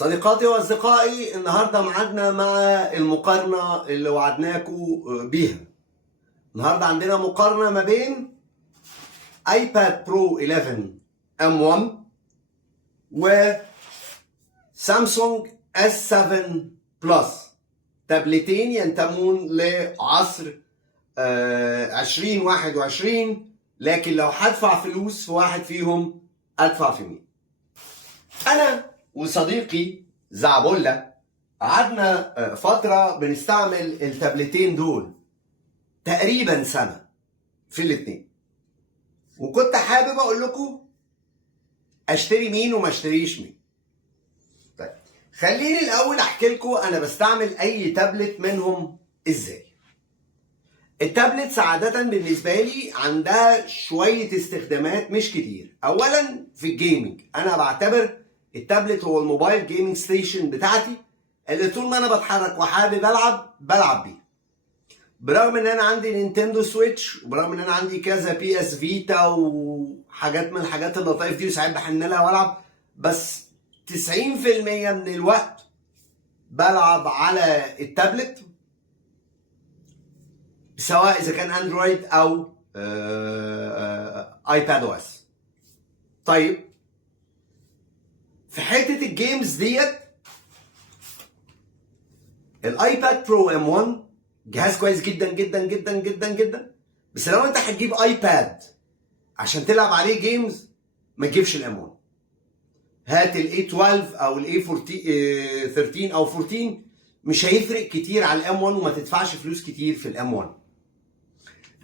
صديقاتي واصدقائي، النهارده معادنا مع المقارنه اللي وعدناكم بيها. النهارده عندنا مقارنه ما بين ايباد برو 11 M1 وسامسونج S7 بلس، تابلتين ينتمون لعصر 2021، لكن لو هدفع فلوس في واحد فيهم ادفع في مين؟ انا وصديقي زعبولة قعدنا فترة بنستعمل التابلتين دول تقريبا سنة في الاتنين، وكنت حابب اقول لكم اشتري مين وما اشتريش مين. طيب خليني الاول احكي لكم انا بستعمل اي تابلت منهم ازاي. التابلت عادة بالنسبة لي عندها شوية استخدامات مش كتير. اولا في الجيمنج انا بعتبر التابلت هو الموبايل جيمنج ستيشن بتاعتي اللي طول ما انا بتحرك وحابب بلعب بيه. برغم ان انا عندي نينتندو سويتش، وبرغم ان انا عندي كذا بي اس فيتا وحاجات من الحاجات اللطيف دي وساعات بحن لها والعب، بس 90% من الوقت بلعب على التابلت، سواء اذا كان اندرويد او ايباد او اس. طيب في حته الجيمز ديت، الايباد برو ام 1 جهاز كويس جدا جدا جدا جدا جدا، بس لو انت هتجيب ايباد عشان تلعب عليه جيمز ما تجيبش الام 1. هات الاي 12 او الاي 13 او 14، مش هيفرق كتير على الام 1 وما تدفعش فلوس كتير في الام 1.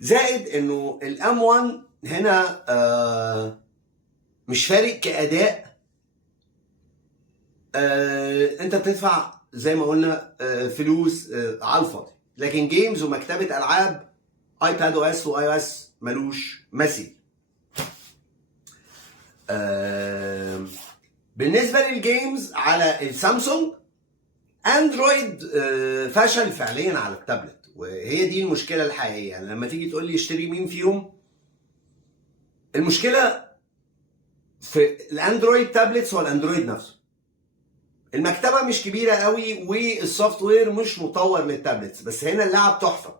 زائد انه الام 1 هنا مش فارق كاداء، انت بتدفع زي ما قلنا فلوس على الفاضي، لكن جيمز ومكتبه العاب ايباد او اس واي او اس ملوش مثيل. بالنسبه للجيمز على السامسونج، اندرويد فشل فعليا على التابلت، وهي دي المشكله الحقيقيه. يعني لما تيجي تقول لي اشتري مين فيهم، المشكله في الاندرويد تابلتس والاندرويد نفسه. المكتبه مش كبيره قوي والسوفت وير مش مطور للتابلتس، بس هنا اللعب تحفه.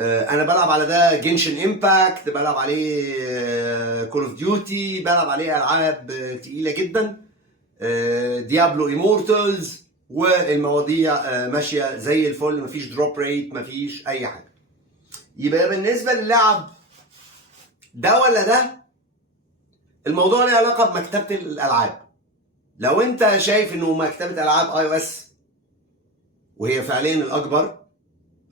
انا بلعب على ده جنشن امباكت، بلعب عليه كول اوف ديوتي، بلعب عليه العاب تقيله جدا، ديابلو ايمورتالز، والمواضيع ماشيه زي الفل، مفيش دروب ريت، مفيش اي حاجه. يبقى بالنسبه للعب ده ولا ده، الموضوع له علاقه بمكتبه الالعاب. لو انت شايف انه مكتبه العاب اي او اس وهي فعليا الاكبر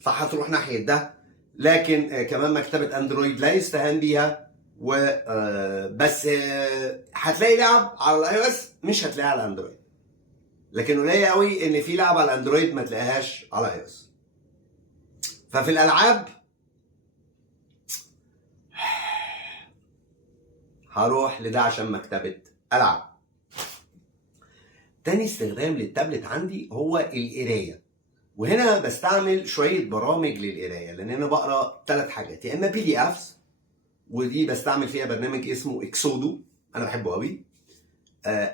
فهتروح ناحيه ده، لكن كمان مكتبه اندرويد لا يستهان بيها، و بس هتلاقي لعب على الاي او اس مش هتلاقيها على الاندرويد، لكن قليل قوي ان في لعب على الاندرويد ما تلاقيهاش على اي او اس. ففي الالعاب هروح لده عشان مكتبه العاب. تاني استخدام للتابلت عندي هو القرايه، وهنا بستعمل شويه برامج للقرايه، لان انا بقرا 3 حاجات: يا اما بي دي افس، ودي بستعمل فيها برنامج اسمه اكسودو انا بحبه قوي،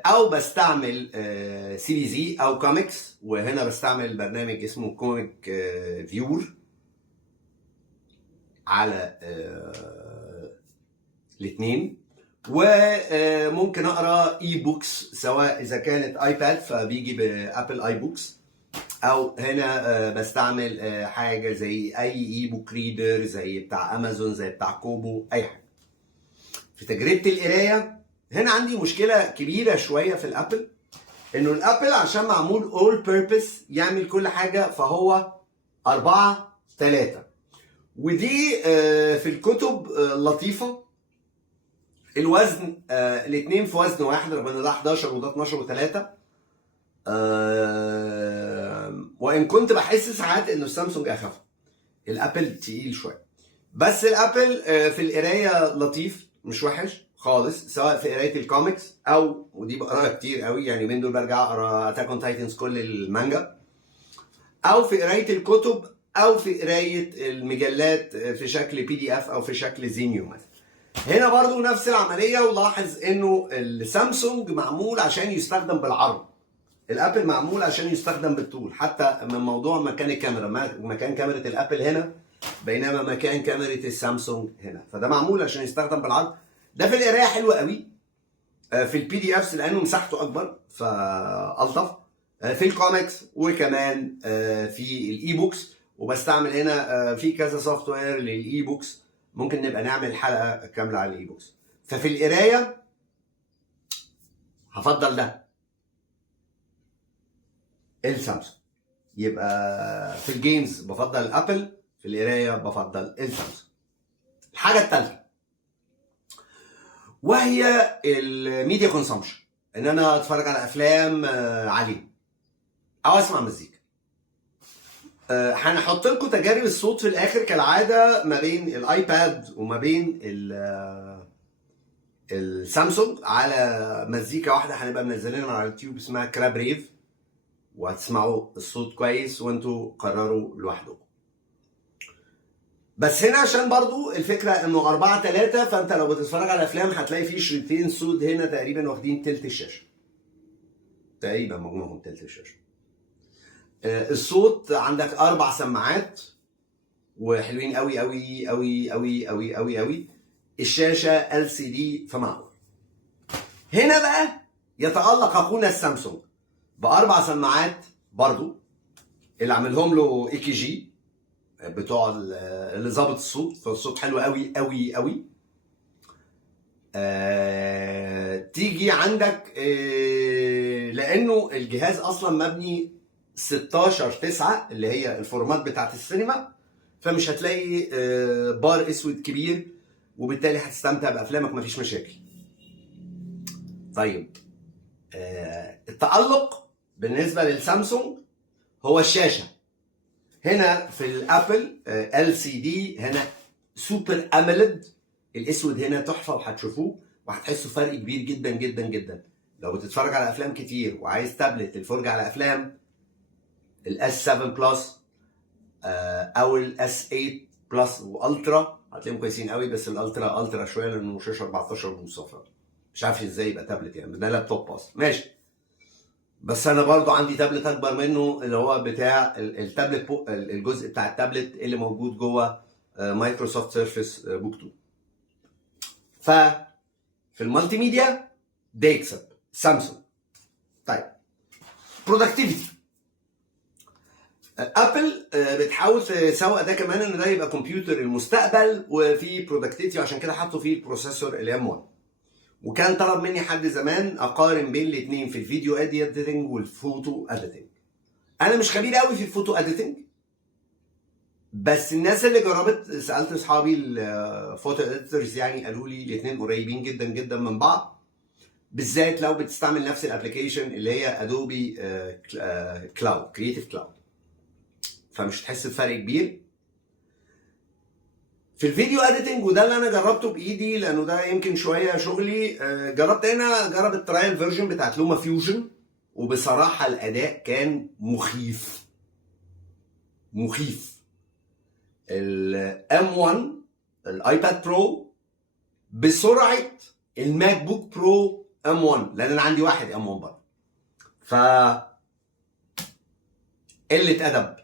او بستعمل سي بي زي او كوميكس، وهنا بستعمل برنامج اسمه كوميك فيور على الاثنين. وممكن اقرا اي بوكس، سواء اذا كانت ايباد فبيجي بابل اي بوكس، او هنا بستعمل حاجه زي اي اي بوك ريدر زي بتاع امازون، زي بتاع كوبو، اي حاجه. في تجربه القرايه هنا عندي مشكله كبيره شويه في الابل، انه الابل عشان معمول اول بيربس يعمل كل حاجه، فهو 4-3، ودي في الكتب لطيفه. الوزن الاثنين في وزن واحد، رغم ان ده 11 وده 12 و3. وان كنت بحس ساعات انه السامسونج اخف، الابل تقيل شويه، بس الابل في القرايه لطيف مش وحش خالص، سواء في قرايه الكوميكس او، ودي بقراها كتير قوي يعني من دول، برجع اقرا اتاك اون تايتنز كل المانجا، او في قرايه الكتب، او في قرايه المجلات في شكل بي دي اف او في شكل زينيو مثلا. هنا برضو نفس العمليه، ولاحظ انه السامسونج معمول عشان يستخدم بالعرض، الابل معمول عشان يستخدم بالطول، حتى من موضوع مكان الكاميرا، مكان كاميرا الابل هنا بينما مكان كاميرا السامسونج هنا، فده معمول عشان يستخدم بالعرض. ده في القرايه حلو قوي، في البي دي افس لانه مساحته اكبر فالطف، في الكوميكس، وكمان في الاي بوكس. وبستعمل هنا في كذا سوفت وير للاي بوكس، ممكن نبقى نعمل حلقه كامله على الاي بوكس. ففي القرايه هفضل ده السامسونج. يبقى في الجيمز بفضل الابل، في القرايه بفضل السامسونج. الحاجه الثالثه وهي الميديا كونسومشن، ان انا اتفرج على افلام عليه او اسمع مزيكا. هنحط لكم تجارب الصوت في الاخر كالعاده ما بين الايباد وما بين السامسونج على مزيكا واحده هنبقى منزلينها على اليوتيوب اسمها كراب ريف، وهتسمعوا الصوت كويس وانتوا قرروا لوحدكم. بس هنا عشان برضو الفكره انه 4:3، فانت لو بتتفرج على افلام هتلاقي فيه شريطين صوت هنا تقريبا واخدين تلت الشاشه، تقريبا مجموعهم تلت الشاشه. الصوت عندك 4 سماعات وحلوين قوي قوي قوي قوي قوي قوي قوي. الشاشه LCD فمعقول. هنا بقى يتالق اخونا السامسونج ب4 سماعات برضو، اللي عاملهم له EKG بتوع اللي ظابط الصوت، فالصوت حلو قوي قوي قوي. تيجي عندك لانه الجهاز اصلا مبني 16:9 اللي هي الفورمات بتاعت السينما، فمش هتلاقي بار اسود كبير، وبالتالي هتستمتع بافلامك مفيش مشاكل. طيب التألق بالنسبه للسامسونج هو الشاشه. هنا في الابل LCD، هنا سوبر اميلد، الاسود هنا تحفه وهتشوفوه وهتحسوا فرق كبير جدا جدا جدا. لو بتتفرج على افلام كتير وعايز تابلت للفرجه على افلام، الاس 7 بلس او الاس 8 بلس والترا هتلاقيهم كويسين قوي، بس الالترا شويه لانه شاشه 14 بوصه، مش عارف ازاي يبقى تابلت، يعني ده لابتوب اصلا ماشي. بس انا برضو عندي تابلت اكبر منه اللي هو بتاع التابلت، الجزء بتاع التابلت اللي موجود جوه مايكروسوفت سيرفيس بوك 2. ففي المالتي ميديا ده يكسب سامسونج. طيب برودكتيفيتي، ابل بتحاول تسوق ده كمان ان ده يبقى كمبيوتر المستقبل وفي برودكتيفيتي، وعشان كده حطوا فيه البروسيسور الام 1. وكان طلب مني حد زمان اقارن بين الاثنين في الفيديو اديتنج والفوتو اديتنج. انا مش خبير قوي في الفوتو اديتنج، بس الناس اللي جربت سالت اصحابي الفوتو اديتورز يعني قالوا لي الاثنين قريبين جدا جدا من بعض، بالذات لو بتستعمل نفس الابلكيشن اللي هي ادوبي كلاود، كرييتيف كلاود، فمش هتحس بفرق كبير في الفيديو اديتنج. وده اللي انا جربته بايدي لانه ده يمكن شويه شغلي. جربت هنا، جرب الترايل فيرجن بتاعت لوما فيوجن، وبصراحه الاداء كان مخيف مخيف. الام 1 الايباد برو بسرعه الماك بوك برو ام 1، لان انا عندي واحد ام 1 برضه. ف قله ادب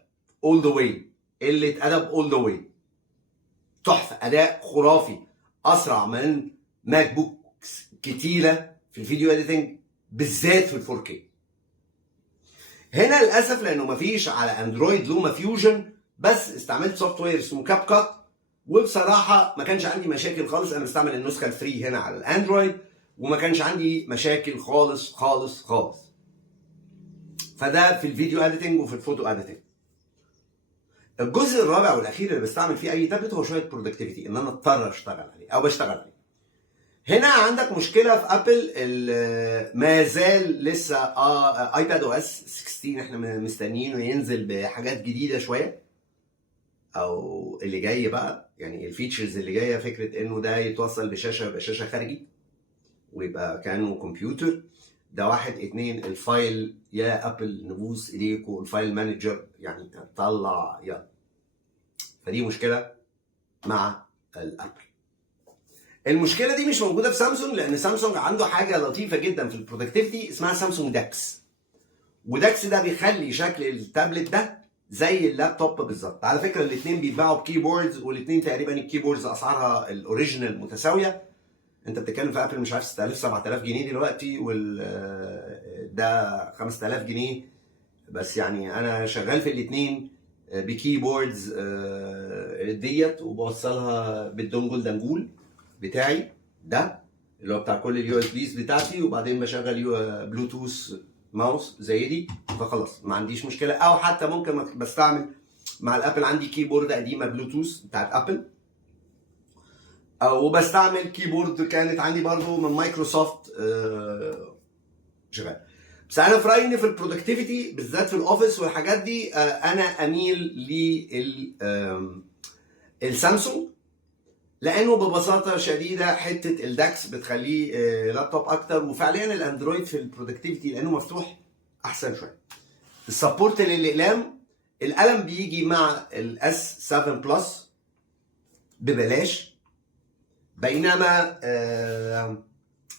اول ذا واي، قله ادب اول ذا واي. تحفه، اداء خرافي، اسرع من ماك بوك كتيره في الفيديو اديتنج بالذات في ال 4K. هنا للاسف لانه مفيش على اندرويد لوما فيوجن، بس استعملت سوفت وير اسمه كاب كات، وبصراحه ما كانش عندي مشاكل خالص. انا بستعمل النسخه الفري هنا على الاندرويد، وما كانش عندي مشاكل خالص خالص خالص. فده في الفيديو اديتنج وفي الفوتو اديتنج. الجزء الرابع والاخير اللي بستعمل فيه اي تابلت هو شويه برودكتيفيتي، ان انا اضطر اشتغل عليه او بشتغل عليه. هنا عندك مشكله في ابل، ما زال لسه ايباد او اس 16 احنا مستنيينه ينزل بحاجات جديده شويه، او اللي جاي بقى يعني الفيتشرز اللي جايه، فكره انه ده يتوصل بشاشه، يبقى شاشه خارجي ويبقى كانه كمبيوتر. ده 1 2 الفايل، يا ابل نبوس ايديكم الفايل مانجر يعني طلع يلا. فدي مشكله مع الابل. المشكله دي مش موجوده في سامسونج، لان سامسونج عنده حاجه لطيفه جدا في البرودكتيفيتي اسمها سامسونج داكس. وداكس ده بيخلي شكل التابلت ده زي اللابتوب بالظبط. على فكره الاثنين بيتباعوا بكيبوردز، والاثنين تقريبا الكيبوردز اسعارها الاوريجينال متساويه. انت بتتكلم في ابل مش عارف 6000 7000 جنيه دلوقتي، ده 5000 جنيه بس. يعني انا شغال في الاثنين بكيبوردز ديت، وبوصلها بالدونجل دنجول بتاعي ده اللي هو بتاع كل اليو اس بيز بتاعتي، وبعدين بشغل بلوتوث ماوس زي دي، فخلاص ما عنديش مشكله. او حتى ممكن بستعمل مع الابل، عندي كيبورد قديمه بلوتوث بتاعت ابل، وبستعمل كيبورد كانت عندي برضو من مايكروسوفت شغال. بس انا في رايي ان في البرودكتيفيتي بالذات في الاوفيس والحاجات دي انا اميل للسامسونج، لانه ببساطه شديده حته الداكس بتخليه لابتوب اكتر، وفعليا الاندرويد في البرودكتيفيتي لانه مفتوح احسن شويه. السبورت للاقلام، القلم بيجي مع الاس 7 بلس ببلاش، بينما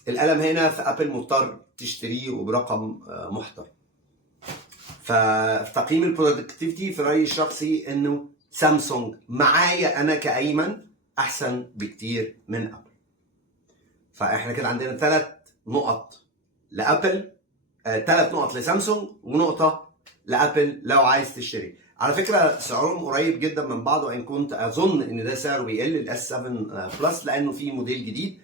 القلم هنا في ابل مضطر تشتريه وبرقم محترم. ففي تقييم البرودكتيفيتي في رايي الشخصي انه سامسونج معايا انا كايمن احسن بكتير من ابل. فاحنا كده عندنا 3 نقط لابل، 3 نقط لسامسونج ونقطه لابل لو عايز تشتري. على فكره سعرهم قريب جدا من بعض، وان كنت اظن ان ده سعره بيقل الاس 7 بلس لانه في موديل جديد،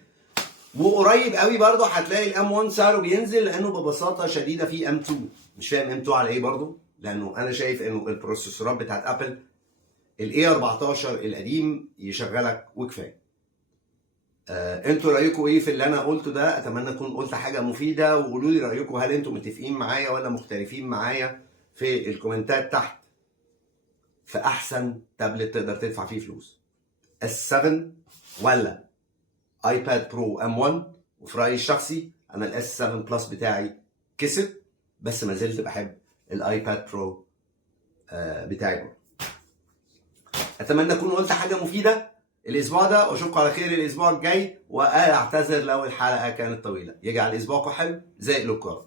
وقريب قوي برضه هتلاقي الام 1 سعره بينزل، لانه ببساطه شديده في ام 2. مش فاهم ام 2 على ايه برضه، لانه انا شايف انه البروسيسورات بتاعت ابل الاي 14 القديم يشغلك وكفايه. انتوا رايكم ايه في اللي انا قلته ده؟ اتمنى اكون قلت حاجه مفيده، وقولوا لي رايكم، هل انتوا متفقين معايا ولا مختلفين معايا في الكومنتات تحت في احسن تابلت تقدر تدفع فيه فلوس، اس 7 ولا ايباد برو ام 1؟ وفي رايي الشخصي انا الاس 7 بلس بتاعي كسب، بس ما زلت بحب الايباد برو بتاعي برضه. اتمنى اكون قلت حاجه مفيده الاسبوع ده، واشوفكم على خير الاسبوع الجاي، واعتذر لو الحلقه كانت طويله. يجعل اسبوعكم حلو زي قلوبكم.